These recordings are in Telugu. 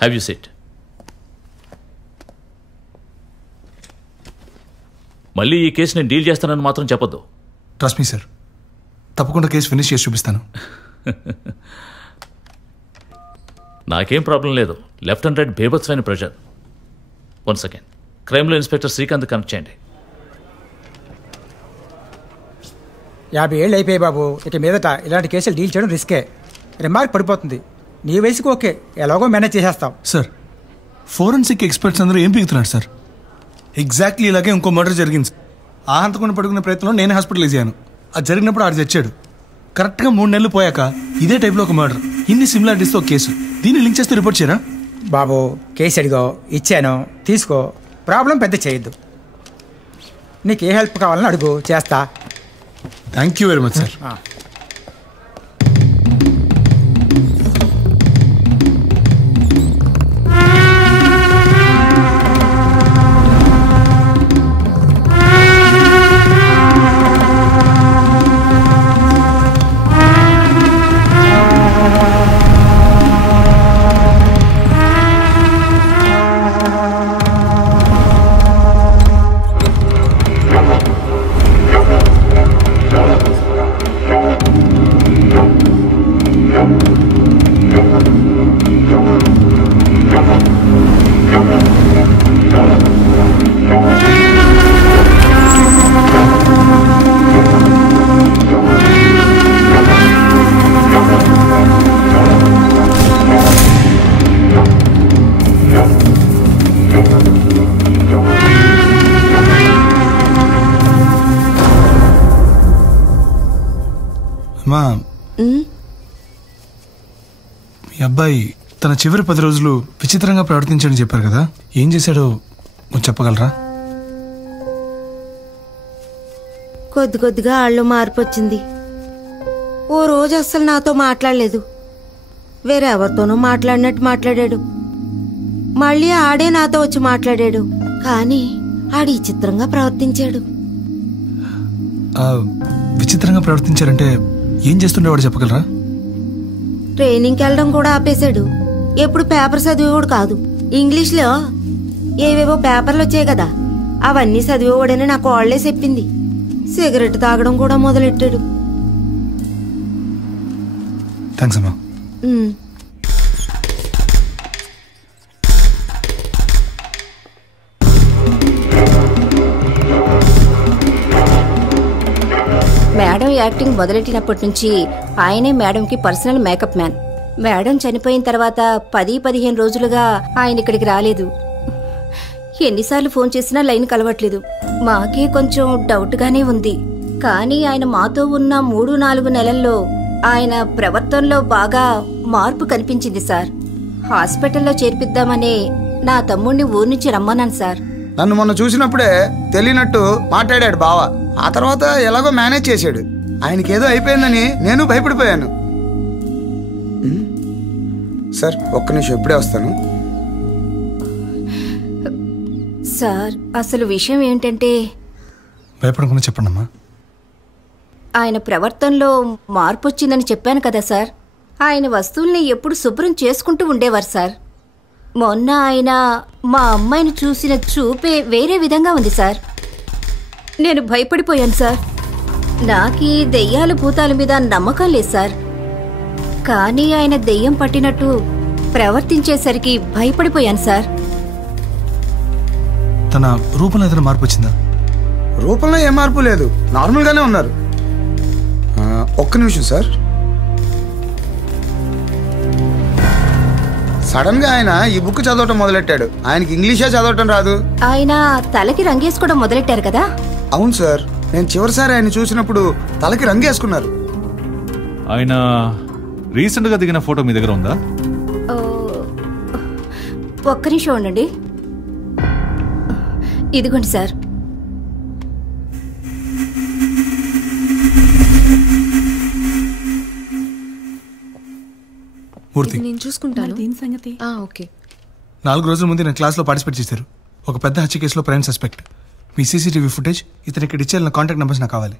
Have you SIT. మళ్ళీ ఈ కేసు నేను డీల్ చేస్తానని మాత్రం చెప్పొద్దు. ట్రస్ట్ మీ సార్, తప్పకుండా కేసు ఫినిష్ చేసి చూపిస్తాను. నాకేం ప్రాబ్లం లేదు. లెఫ్ట్ అండ్ రైట్ బేభత్సమైన ప్రెషర్. 1 సెకండ్. క్రైమ్లో ఇన్స్పెక్టర్ శ్రీకాంత్ కనెక్ట్ చేయండి. 50 ఏళ్ళు అయిపోయాయి బాబు. ఇక మీదట ఇలాంటి కేసులు డీల్ చేయడం రిస్కే. రిమార్క్ పడిపోతుంది. నీ వయసుకు ఓకే, ఎలాగో మేనేజ్ చేసేస్తాం. సార్, ఫోరెన్సిక్ ఎక్స్పర్ట్స్ అందరూ ఏం పీకుతున్నారు సార్? ఎగ్జాక్ట్లీ ఇలాగే ఇంకో మర్డర్ జరిగింది. ఆ హంతకుండా పడుకునే ప్రయత్నంలో నేనే హాస్పిటలైజ్ అయ్యాను. అది జరిగినప్పుడు ఆడు చచ్చాడు. కరెక్ట్గా 3 నెలలు పోయాక ఇదే టైప్లో ఒక మర్డర్, ఇన్ని సిమిలారిటీస్తో ఒక కేసు. దీన్ని లింక్ చేస్తే రిపోర్ట్ చేయరా? బాబు, కేసు అడిగావు, ఇచ్చాను, తీసుకో. ప్రాబ్లం పెద్ద చేయొద్దు. నీకు ఏ హెల్ప్ కావాలని అడుగు, చేస్తా. Thank you very much sir. మీ అబ్బాయి తన చివరి 10 రోజులు విచిత్రంగా ప్రవర్తించాడని చెప్పారు కదా, ఏం చేశాడో నువ్వు చెప్పగలరా? కొద్దిగా ఆళ్ళు మార్పు వచ్చింది. ఓ రోజు అస్సలు నాతో మాట్లాడలేదు. వేరెవరితోనూ మాట్లాడినట్టు మాట్లాడాడు. మళ్ళీ ఆడే నాతో వచ్చి మాట్లాడాడు. కానీ ఆడి విచిత్రంగా ప్రవర్తించాడు. విచిత్రంగా ప్రవర్తించారంటే ఏం చేస్తుండేవాడు చెప్పగలరా? ట్రైనింగ్కి వెళ్ళడం కూడా ఆపేశాడు. ఎప్పుడు పేపర్ చదివేవాడు కాదు. ఇంగ్లీష్లో ఏవేవో పేపర్లు వచ్చాయి కదా, అవన్నీ చదివేవాడని నాకు వాళ్లే చెప్పింది. సిగరెట్ తాగడం కూడా మొదలెట్టాడు. థ్యాంక్స్ అమ్మా. మేడం యాక్టింగ్ మొదలెట్టినప్పటి నుంచి ఆయనే మేడంకి పర్సనల్ మేకప్ మ్యాన్. మేడం చనిపోయిన తర్వాత 10-15 రోజులుగా ఆయన ఇక్కడికి రాలేదు. ఎన్నిసార్లు ఫోన్ చేసినా లైన్ కలవట్లేదు. మాకే కొంచెం డౌట్గానే ఉంది. కానీ ఆయన మాతో ఉన్న 3-4 నెలల్లో ఆయన ప్రవర్తనలో బాగా మార్పు కనిపించింది సార్. హాస్పిటల్లో చేర్పిద్దామనే నా తమ్ముడిని ఊరి నుంచి రమ్మన్నాను సార్. నన్ను మొన్న చూసినప్పుడే తెలియనట్టు మాట్లాడాడు బావ. ఆ తర్వాత ఎలాగో మేనేజ్ చేశాడు. ఆయనకేదో అయిపోయిందని నేను భయపడిపోయాను. సార్, ఒక్క నిమిషం, ఇప్పుడే వస్తాను. సార్, అసలు విషయం ఏంటంటే, భయపడకుండా చెప్పండమ్మా. ఆయన ప్రవర్తనలో మార్పు వచ్చిందని చెప్పాను కదా సార్. ఆయన వస్తువుల్ని ఎప్పుడు శుభ్రం చేసుకుంటూ ఉండేవారు సార్. మొన్న ఆయన మా అమ్మాయిని చూసిన చూపే వేరే విధంగా ఉంది సార్. నేను భయపడిపోయాను సార్. నాకీ దెయ్యాలు భూతాల మీద నమ్మకం లేదు సార్. కానీ ఆయన దెయ్యం పట్టినట్టు ప్రవర్తించేసరికి భయపడిపోయాను సార్. తన రూపంలో ఏదైనా మార్పు వచ్చిందా? రూపంలో ఏ మార్పు లేదు, నార్మల్గానే ఉన్నారు. ఒక్క నిమిషం సార్. సడన్ గా ఆయన ఈ బుక్ చదవటం మొదలెట్టాడు. ఆయనకి ఇంగ్లీషే చదవటం రాదు. ఆయన తలకి రంగేసుకోవడం మొదలెట్టారు కదా? అవును సార్, నేను చివరిసారి ఆయన చూసినప్పుడు తలకి రంగేసుకున్నారు. ఆయన రీసెంట్ గా దిగిన ఫోటో మీ దగ్గర ఉందా? ఒక్క నిమిషం ఉండండి. ఇదిగోండి సార్. నేను చూసుకుంటాను. దీని సంగతి ఓకే. 4 రోజుల ముందు నేను క్లాస్లో పార్టిసిపేట్ చేశారు. ఒక పెద్ద హత్య కేసులో ప్రైమ్ సస్పెక్ట్. మీ సీసీటీవీ ఫుటేజ్, ఇతను ఇక్కడ ఇచ్చేయాలన్న కాంటాక్ట్ నెంబర్స్ నాకు కావాలి.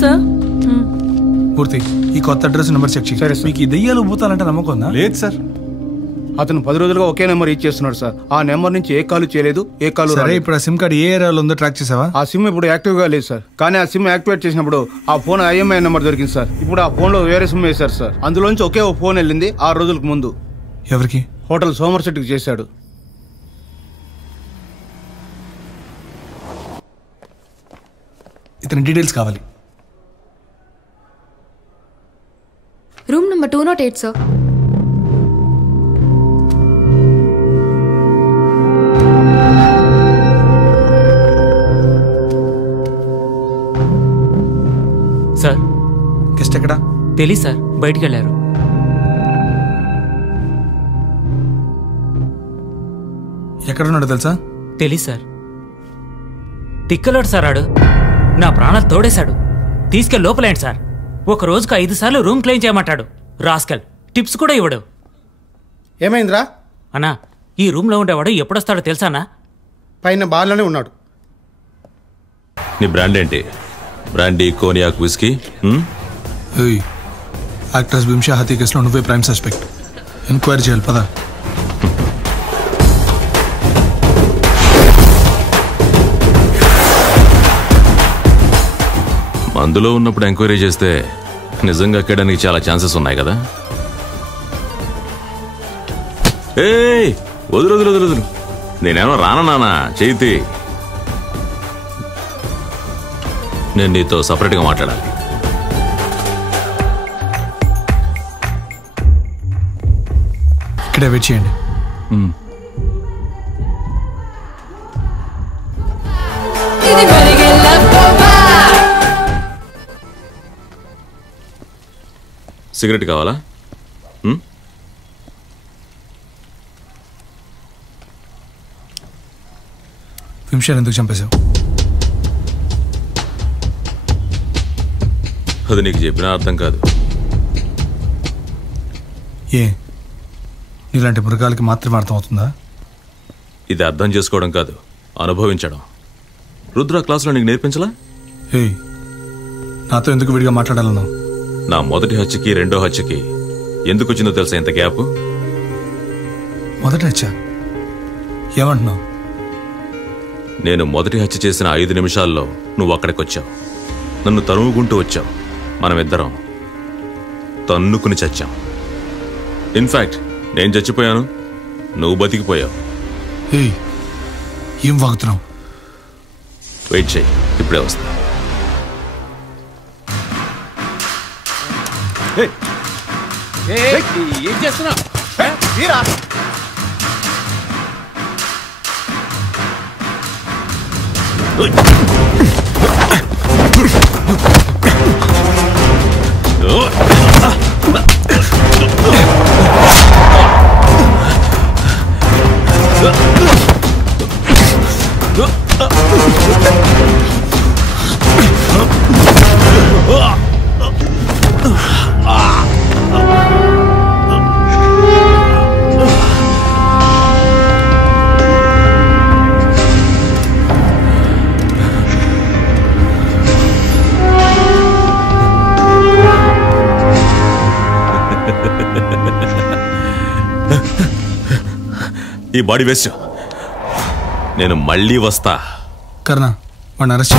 సార్, పూర్తి ఈ కొత్త అడ్రస్ నెంబర్ చెక్ చేయి. సరే సార్. మీకు ఈ దెయ్యాలు భూతాలంటే నమ్మకం ఉందా? లేదు సార్. అతను 10 రోజులుగా ఒకే నెంబర్ యూజ్ చేస్తున్నాడు సార్. ఆ నెంబర్ నుంచి ఏ కాల్ చేయలేదు, ఏ కాల్ సరే, ఇప్పుడు ఆ సిమ్ కార్డ్ ఏ ఏరియాలో ఉందో ట్రాక్ చేసావా? ఆ సిమ్ ఇప్పుడు యాక్టివ్గా లేదు సార్. కానీ ఆ సిమ్ యాక్టివేట్ చేసినప్పుడు ఆ ఫోన్ IMEI నెంబర్ దొరికింది సార్. ఇప్పుడు ఆ ఫోన్లో వేరే సిమ్ వేశారు సార్. అందులోంచి ఒకే ఒక ఫోన్ వెళ్ళింది 6 రోజులకు ముందు. ఎవరికి? హోటల్ సోమర్సెట్కి చేశాడు. ఇతని డీటెయిల్స్ కావాలి. Room number 208 sir. Sir guest ఎక్కడా? తెలీదు సార్, బయటికి వెళ్ళారు. ఎక్కడున్నాడో తెలుసా? తెలీదు సార్. తిక్కలోడు సార్ ఆడు. నా ప్రాణాలు తోడేశాడు. తీసుకెళ్ళి లోపలేండి సార్. ఒక రోజుకు 5 సార్లు రూమ్ క్లెయిమ్ చేయమంటాడు. రాస్కల్ టిప్స్ కూడా ఇవ్వడు. ఏమైందిరా? అన్నా, ఈ రూమ్లో ఉండేవాడు ఎప్పుడొస్తాడో తెలుసానా? పైన బార్లోనే ఉన్నాడు. నీ బ్రాండ్ ఏంటి? Brandy, cognac, whisky? Actress Bimsha హత్య కేసులో నువ్వే ప్రైమ్ సస్పెక్ట్. ఎంక్వైరీ చేయాలి, పదా. అందులో ఉన్నప్పుడు ఎంక్వైరీ చేస్తే నిజంగా ఎక్కడానికి చాలా ఛాన్సెస్ ఉన్నాయి కదా. ఏయ్, వదులు వదులు వదులు వదులు. నేనేమో రానన్నానా? చేతి నేను నీతో సపరేట్గా మాట్లాడాలి. ఇక్కడే వెయిట్ చేయండి. సిగరెట్ కావాలా? వింశాన్ని ఎందుకు చంపేశావు? అది నీకు చెప్పినా అర్థం కాదు. ఏ నీలాంటి మృగాలకి మాత్రమే అర్థం అవుతుందా? ఇది అర్థం చేసుకోవడం కాదు, అనుభవించడం. రుద్ర క్లాసులో నీకు నేర్పించలా? నాతో ఎందుకు విడిగా మాట్లాడాలన్నావు? నా మొదటి హత్యకి రెండో హత్యకి ఎందుకు వచ్చిందో తెలుసా ఇంత గ్యాప్? మొదటి హత్య ఏమంటున్నావు? నేను మొదటి హత్య చేసిన 5 నిమిషాల్లో నువ్వు అక్కడికి వచ్చావు. నన్ను తరుముకుంటూ వచ్చావు. మనమిద్దరం తన్నుకుని చచ్చాం. ఇన్ఫాక్ట్ నేను చచ్చిపోయాను, నువ్వు బతికిపోయావు. ఏం వాగుతున్నావు? వెయిట్ చేయి, ఇప్పుడే వస్తా. ఏం చేస్తున్నా? ఈ బాడీ వేస్ట్. నేను మళ్ళీ వస్తా. కర్ణ వాడిని అరెస్ట్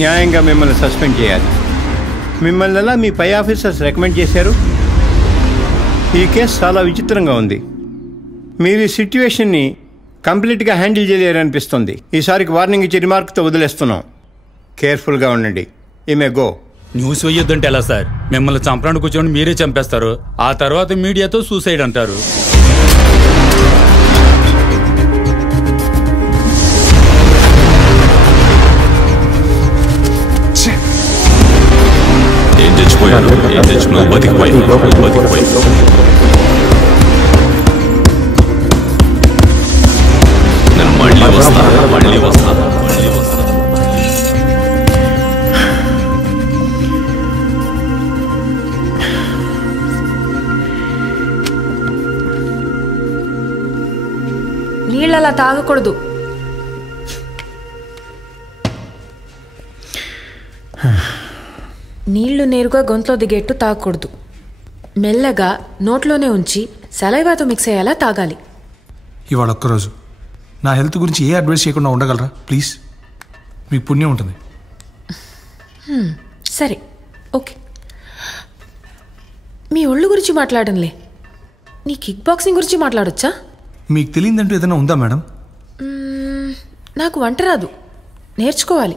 న్యాయంగా మిమ్మల్ని సస్పెండ్ చేయాలి. మిమ్మల్ని ఎలా మీ పై ఆఫీసర్స్ రికమెండ్ చేశారు? ఈ కేసు చాలా విచిత్రంగా ఉంది. మీరు ఈ సిట్యువేషన్ని కంప్లీట్గా హ్యాండిల్ చేయలేరనిపిస్తుంది. ఈసారికి వార్నింగ్ ఇచ్చి రిమార్క్తో వదిలేస్తున్నాం. కేర్ఫుల్గా ఉండండి. ఈ మే గో. న్యూస్ వేయొద్దంటే ఎలా సార్? మిమ్మల్ని చంపడానికి కూర్చొని మీరే చంపేస్తారు. ఆ తర్వాత మీడియాతో సూసైడ్ అంటారు. నువ్వు బతికిపోయి నేను మళ్ళీ వస్తాను నీళ్ళు అలా తాగకూడదు. నీళ్లు నేరుగా గొంతులో దిగేట్టు తాగకూడదు. మెల్లగా నోట్లోనే ఉంచి సలైవాతో మిక్స్ అయ్యేలా తాగాలి. ఇవాళ ఒక్కరోజు నా హెల్త్ గురించి ఏ అడ్వైస్ చేయకుండా ఉండగలరా ప్లీజ్? మీకు పుణ్యం ఉంటుంది. సరే ఓకే. మీ ఒళ్ళు గురించి మాట్లాడంలే, నీ కిక్ బాక్సింగ్ గురించి మాట్లాడొచ్చా? మీకు తెలియదంటూ ఏదైనా ఉందా మేడం? నాకు వంట రాదు, నేర్చుకోవాలి.